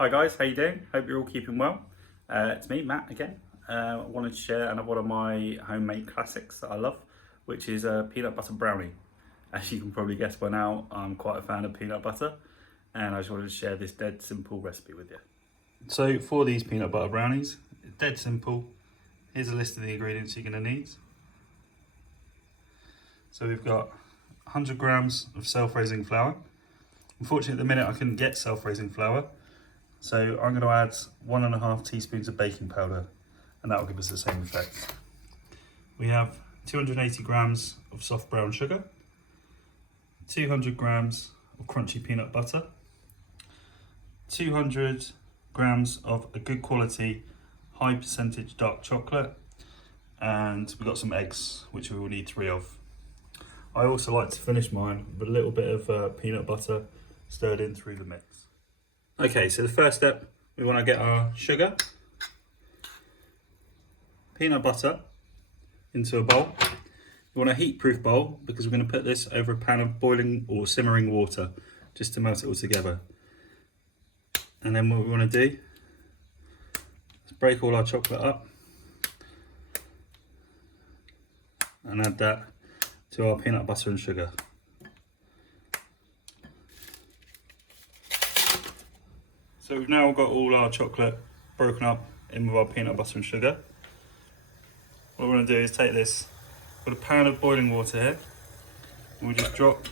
Hi guys, how you doing? Hope you're all keeping well. It's me, Matt, again. I wanted to share another one of my homemade classics that I love, which is a peanut butter brownie. As you can probably guess by now, I'm quite a fan of peanut butter, and I just wanted to share this dead simple recipe with you. So for these peanut butter brownies, dead simple. Here's a list of the ingredients you're going to need. So we've got 100 grams of self-raising flour. Unfortunately, at the minute I couldn't get self-raising flour, so I'm going to add 1.5 teaspoons of baking powder, and that will give us the same effect. We have 280 grams of soft brown sugar, 200 grams of crunchy peanut butter, 200 grams of a good quality high percentage dark chocolate, and we've got some eggs, which we will need 3 of. I also like to finish mine with a little bit of peanut butter stirred in through the mix. Okay, so the first step, we want to get our sugar, peanut butter into a bowl. You want a heat-proof bowl because we're going to put this over a pan of boiling or simmering water just to melt it all together. And then what we want to do is break all our chocolate up and add that to our peanut butter and sugar. So we've now got all our chocolate broken up in with our peanut butter and sugar. What we're going to do is take this, put a pan of boiling water here, and we'll just drop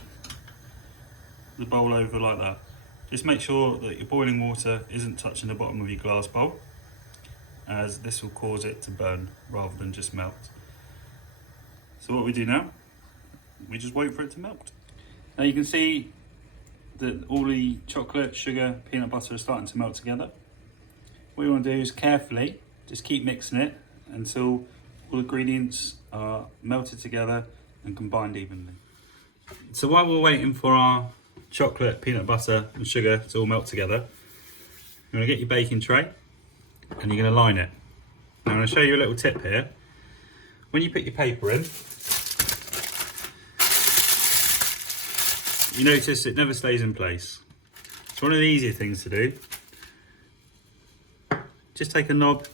the bowl over like that. Just make sure that your boiling water isn't touching the bottom of your glass bowl, as this will cause it to burn rather than just melt. So what we do now, we just wait for it to melt. Now you can see that all the chocolate, sugar, peanut butter are starting to melt together. What you want to do is carefully just keep mixing it until all the ingredients are melted together and combined evenly. So while we're waiting for our chocolate, peanut butter and sugar to all melt together, you're going to get your baking tray and you're going to line it. Now I'm going to show you a little tip here. When you put your paper in, you notice it never stays in place. It's one of the easier things to do. Just take a knob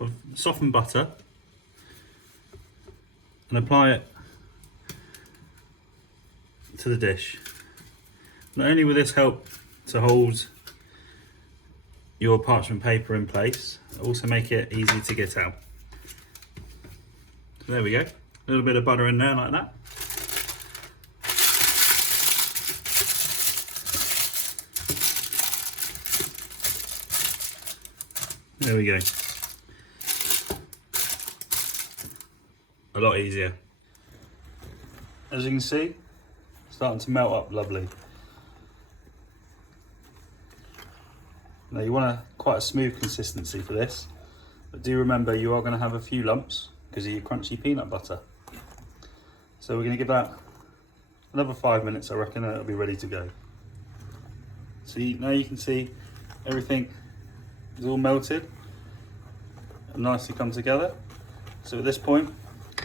of softened butter and apply it to the dish. Not only will this help to hold your parchment paper in place, it'll also make it easy to get out. So there we go, a little bit of butter in there like that. There we go. A lot easier. As you can see, it's starting to melt up lovely. Now you want quite a smooth consistency for this, but do remember you are going to have a few lumps because of your crunchy peanut butter. So we're going to give that another 5 minutes, I reckon, and it'll be ready to go. See, now you can see everything is all melted and nicely come together. So at this point, you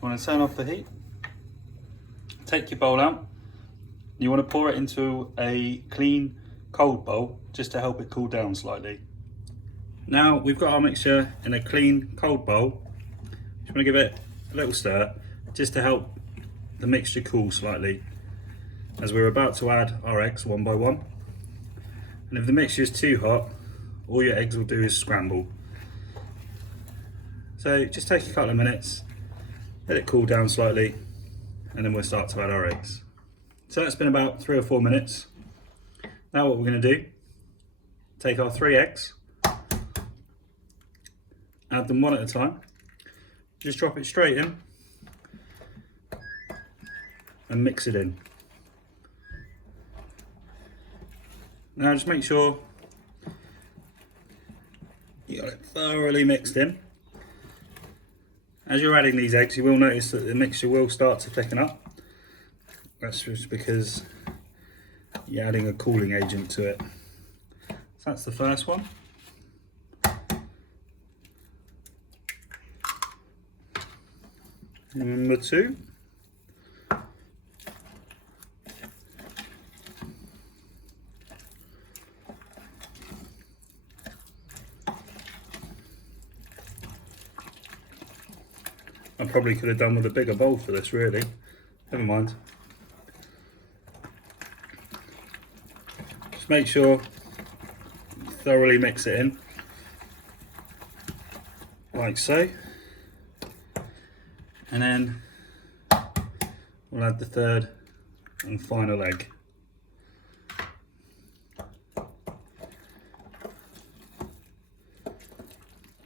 want to turn off the heat, take your bowl out, you want to pour it into a clean cold bowl just to help it cool down slightly. Now we've got our mixture in a clean cold bowl. Just want to give it a little stir just to help the mixture cool slightly, as we're about to add our eggs one by one. And if the mixture is too hot, all your eggs will do is scramble. So just take a couple of minutes, let it cool down slightly, and then we'll start to add our eggs. So that's been about 3 or 4 minutes. Now what we're going to do, take our 3 eggs, add them one at a time, just drop it straight in and mix it in. Now just make sure you got it thoroughly mixed in. As you're adding these eggs, you will notice that the mixture will start to thicken up. That's just because you're adding a cooling agent to it. So that's the first one. Number 2. I probably could have done with a bigger bowl for this, really. Never mind. Just make sure you thoroughly mix it in, like so. And then we'll add the third and final egg.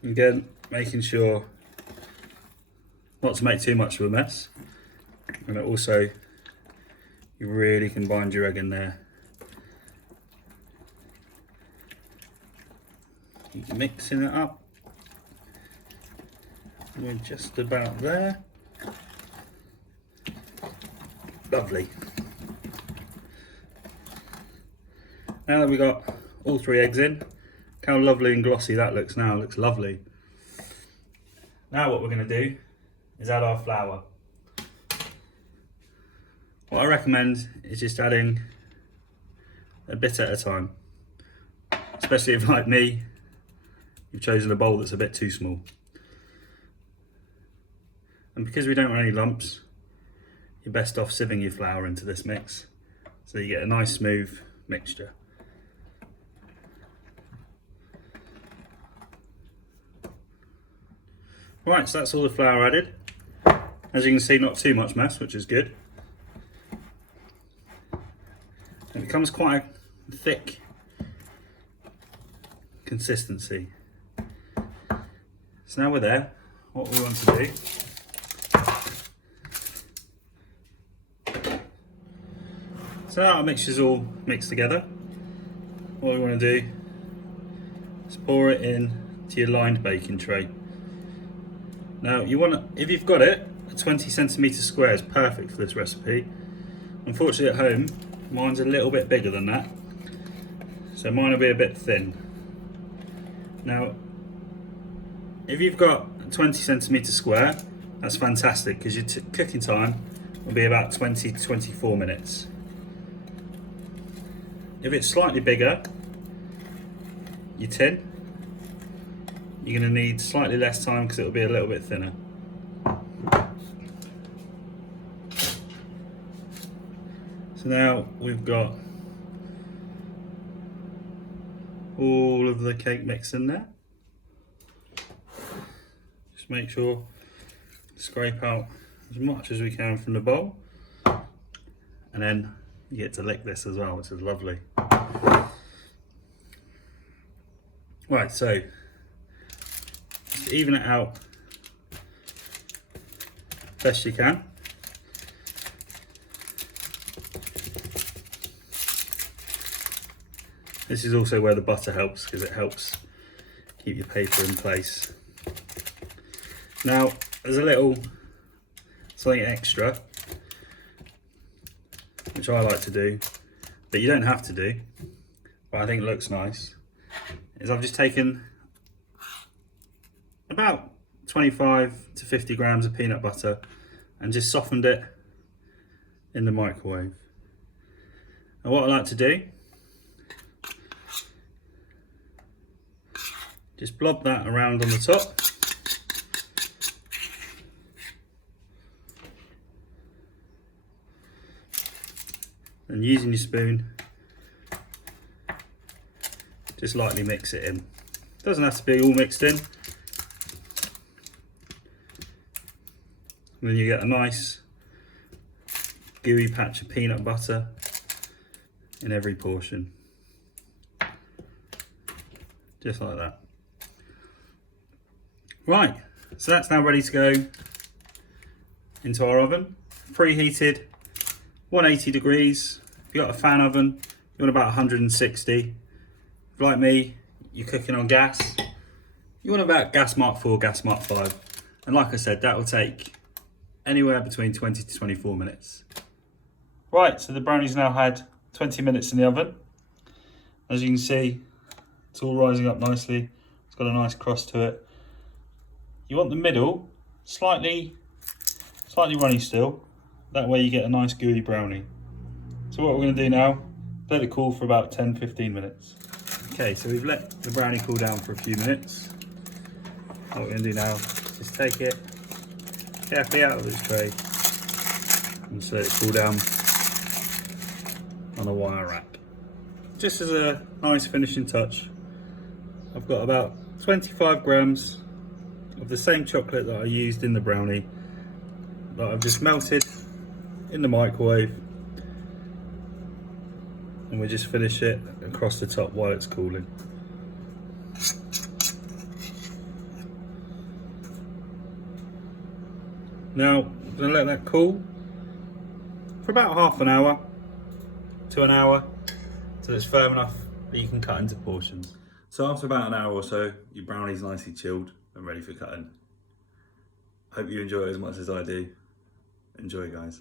Again, making sure not to make too much of a mess, and also you really can bind your egg in there. Keep mixing it up. We're just about there. Lovely. Now that we've got all 3 eggs in, look how lovely and glossy that looks now. It looks lovely. Now what we're going to do is add our flour. What I recommend is just adding a bit at a time, especially if, like me, you've chosen a bowl that's a bit too small. And because we don't want any lumps, you're best off sieving your flour into this mix so you get a nice smooth mixture. Right, so that's all the flour added. As you can see, not too much mess, which is good. It becomes quite a thick consistency. So now we're there, what we want to do so now our mixture's all mixed together. What we want to do is pour it in to your lined baking tray. Now you want to, if you've got it, a 20cm square is perfect for this recipe. Unfortunately at home, mine's a little bit bigger than that, so mine will be a bit thin. Now, if you've got a 20cm square, that's fantastic because your cooking time will be about 20 to 24 minutes. If it's slightly bigger, your tin, you're going to need slightly less time because it will be a little bit thinner. So now we've got all of the cake mix in there. Just make sure to scrape out as much as we can from the bowl, and then you get to lick this as well, which is lovely. Right, so just even it out best you can. This is also where the butter helps, because it helps keep your paper in place. Now, there's a little something extra, which I like to do, but you don't have to do, but I think it looks nice, is I've just taken about 25 to 50 grams of peanut butter and just softened it in the microwave. And what I like to do, just blob that around on the top. And using your spoon, just lightly mix it in. Doesn't have to be all mixed in. And then you get a nice gooey patch of peanut butter in every portion. Just like that. Right, so that's now ready to go into our oven. Preheated, 180 degrees. If you've got a fan oven, you want about 160. If like me, you're cooking on gas, you want about gas mark 4, gas mark 5. And like I said, that will take anywhere between 20 to 24 minutes. Right, so the brownies now had 20 minutes in the oven. As you can see, it's all rising up nicely. It's got a nice crust to it. You want the middle slightly runny still. That way you get a nice gooey brownie. So what we're going to do now, let it cool for about 10-15 minutes. Okay, so we've let the brownie cool down for a few minutes. What we're going to do now is just take it, carefully out of this tray and just let it cool down on a wire rack. Just as a nice finishing touch, I've got about 25 grams of the same chocolate that I used in the brownie that I've just melted in the microwave, and we just finish it across the top while it's cooling. Now I'm going to let that cool for about half an hour to an hour so it's firm enough that you can cut into portions. So after about an hour or so, your brownie's nicely chilled and ready for cutting. Hope you enjoy it as much as I do. Enjoy, guys.